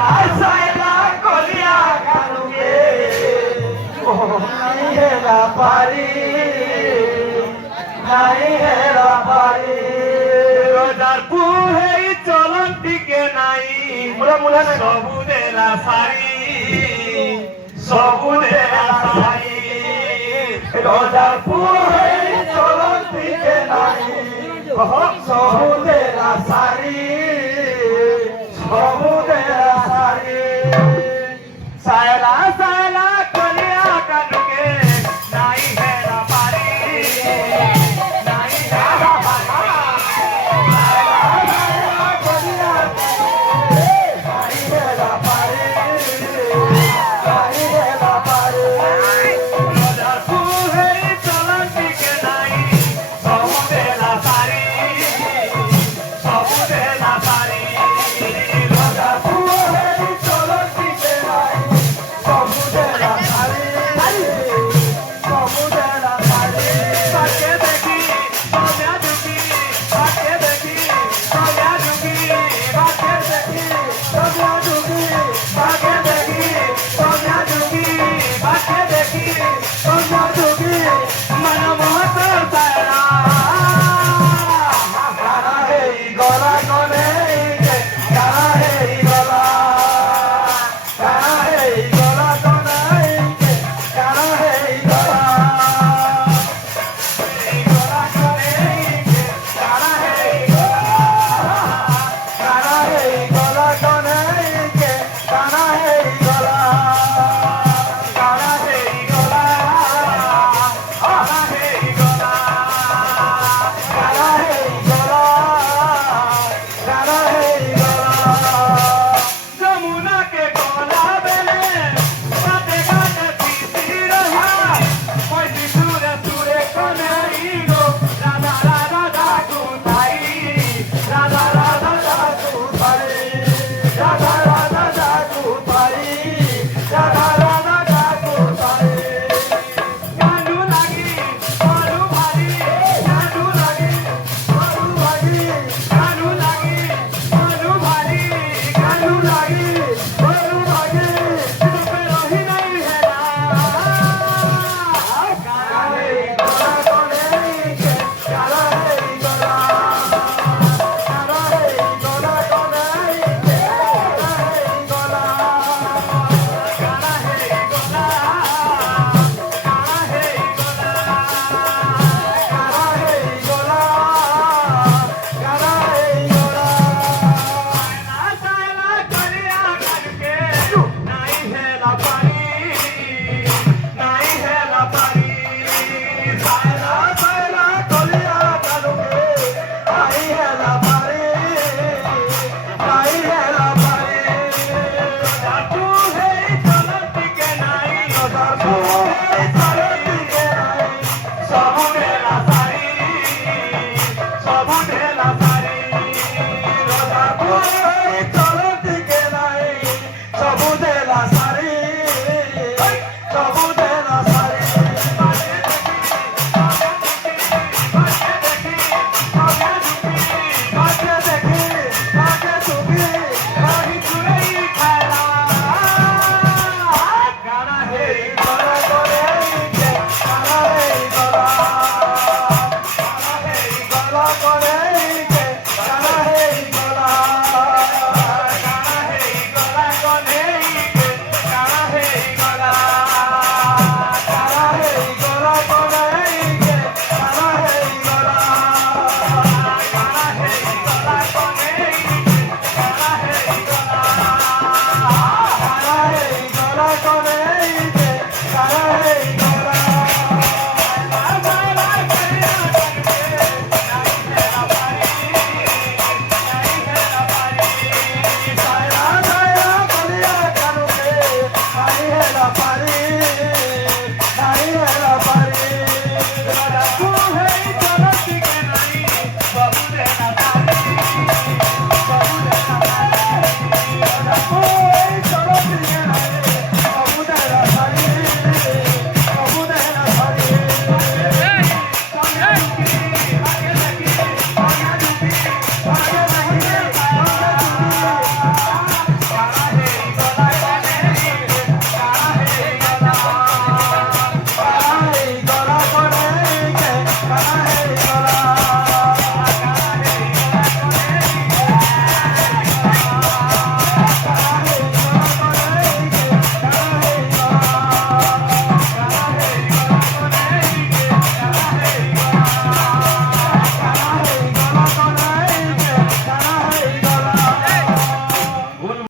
सायला कोलिया कानुगे नहीं है ना पारी नहीं है ना पारी रोजार पुहे चलन टिके नहीं मुला मुला नहीं सबुदेला सारी रोजार पुहे चलन टिके नहीं सबुदेला सारी सायला सायला कोलिया कानुगे नहीं है ना पारी नहीं है ना पारी सायला कोलिया नहीं है ना पारी नहीं है ना पारी रोजार पुहे चलन टिके नहीं सबुदेला सारी रोजार पुहे चलन टिके नहीं सबुदेला सारी सबुदेला सारी बाके देखी सोनिया दुखी बाके देखी सोनिया दुखी बाके देखी सोनिया दुखी बाके देखी सोनिया दुखी बाके देखी सोनिया दुखी मन मोहत सारा गाना है गला कोने के गाना है गला गाना है गला कोने के गाना है गला गला कोने के गाना है गला गाना है गला कोने के गाना है गला गाना है गला गाना है गला गाना है गला गाना है गला जमुना के कोला बेले बाटे गाटे पीती रहा कोई सुरे सुरे कोने गो राधा राधा जागू ताई राधा राधा जागू ताई राधा राधा जागू ताई राधा राधा जागू ताई गानू लागी गानू भारी गानू लागी गानू भारी गानू लागी गानू भारी गानू लागी